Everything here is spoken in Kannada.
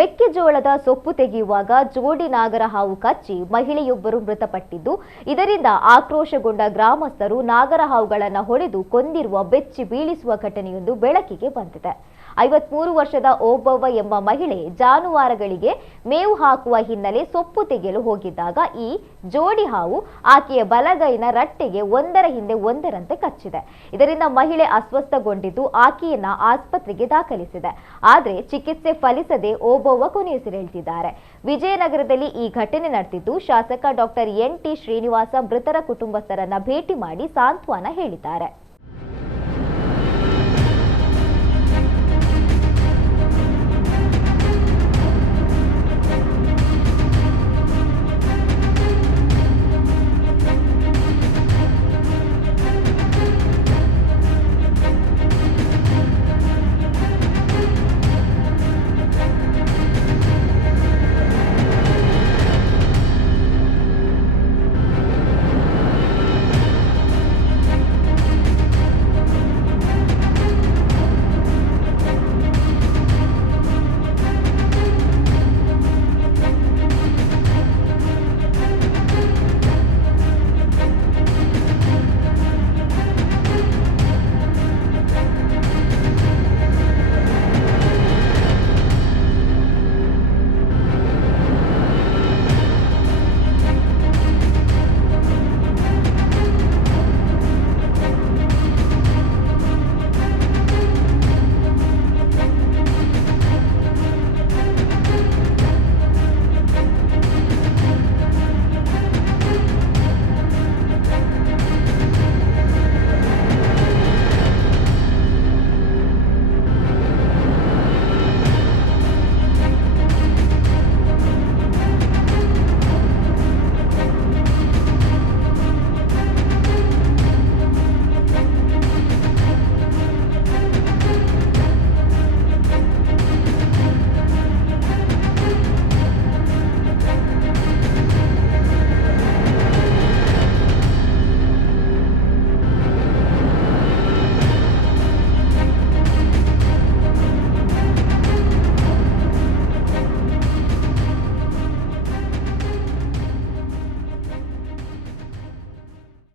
ಮೆಕ್ಕೆಜೋಳದ ಸೊಪ್ಪು ತೆಗೆಯುವಾಗ ಜೋಡಿ ನಾಗರ ಹಾವು ಕಚ್ಚಿ ಮಹಿಳೆಯೊಬ್ಬರು ಮೃತಪಟ್ಟಿದ್ದು, ಇದರಿಂದ ಆಕ್ರೋಶಗೊಂಡ ಗ್ರಾಮಸ್ಥರು ನಾಗರ ಹಾವುಗಳನ್ನು ಹೊಡೆದು ಕೊಂದಿರುವ ಬೆಚ್ಚಿ ಬೀಳಿಸುವ ಘಟನೆಯೊಂದು ಬೆಳಕಿಗೆ ಬಂದಿದೆ. 53 ವರ್ಷದ ಓಬವ್ವ ಎಂಬ ಮಹಿಳೆ ಜಾನುವಾರುಗಳಿಗೆ ಮೇವು ಹಾಕುವ ಹಿನ್ನೆಲೆ ಸೊಪ್ಪು ತೆಗೆಯಲು ಹೋಗಿದ್ದಾಗ ಈ ಜೋಡಿ ಹಾವು ಆಕೆಯ ಬಲಗೈನ ರಟ್ಟೆಗೆ ಒಂದರ ಹಿಂದೆ ಒಂದರಂತೆ ಕಚ್ಚಿದೆ. ಇದರಿಂದ ಮಹಿಳೆ ಅಸ್ವಸ್ಥಗೊಂಡಿದ್ದು ಆಕೆಯನ್ನ ಆಸ್ಪತ್ರೆಗೆ ದಾಖಲಿಸಿದೆ. ಆದರೆ ಚಿಕಿತ್ಸೆ ಫಲಿಸದೆ ಓಬವ್ವ ಕೊನೆಯುಸಿರೆಳೆದಿದ್ದಾರೆ. ವಿಜಯನಗರದಲ್ಲಿ ಈ ಘಟನೆ ನಡೆದಿದ್ದು, ಶಾಸಕ ಡಾಕ್ಟರ್ NT ಶ್ರೀನಿವಾಸ ಮೃತರ ಕುಟುಂಬಸ್ಥರನ್ನ ಭೇಟಿ ಮಾಡಿ ಸಾಂತ್ವನ ಹೇಳಿದ್ದಾರೆ.